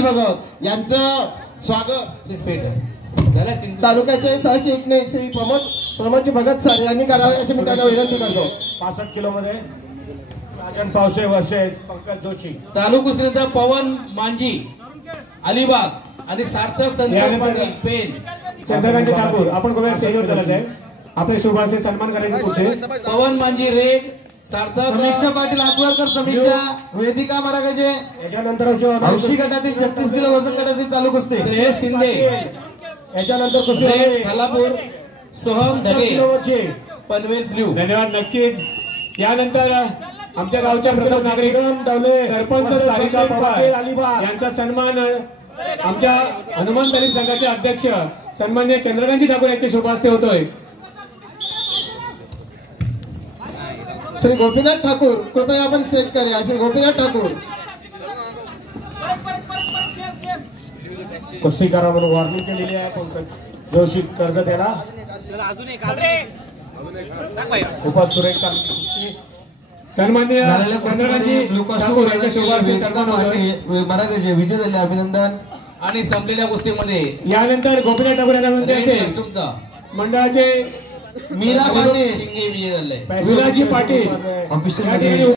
भगत यांचं स्वागत तालुक्याचे सहशिल्पने श्री प्रमोदजी भगत सर यांनी करावे अशी मी त्यांना विनंती करतो। 65 किलो मध्ये राजन पावसे वर्षे पंकज जोशी। चालू कुस्तीनंतर पवन मांजी अलिबाग आणि सार्थक संतोष पाटील पेन। चंद्रकांत ठाकूर आपण कोणत्या स्टेजवर चालत आहे आपले शुभाचे सन्मान करायचे पुढचे। पवन मांजी रेड सार्थक समीक्षा पाटील आगवरकर समीक्षा वेदिका मरागजे। याच्यानंतर हौशी गटातील 36 किलो वजन गटातील चालू कुस्ती श्रेयस शिंदे। याच्यानंतर कुस्ती खालापूर सोहम ढगे पनवेल ब्ल्यू। धन्यवाद नक्कीच। यानंतर आमच्या गावच्या प्रथम नागरिक सरपंच सारिका पवार यांचा सन्मान आमच्या हनुमान तालीम संघाचे अध्यक्ष सन्माननीय चंद्रकांत ठाकूर यांच्या शुभ हस्ते होतोय। श्री गोपीनाथ ठाकूर कृपया आपण स्टेज करूया। श्री गोपीनाथ ठाकूर कुस्तीकारा म्हणून वॉर्निंग केलेली आहे पंकज जोशी कर्जत याला खूपच सुरेख सन्माननीय चंद्रकांत ठाकूर यांच्या शुभ हस्ते सन्मान होतोय। मरागजे विजय झाले अभिनंदन। आणि संपलेल्या कुस्तीमध्ये यानंतर गोपीनाथ ठाकूर यांना विनंती असेल तुमचा मंडळाचे मीरा पाटील विजय झाले। विलाजी पाटील ऑफिशियल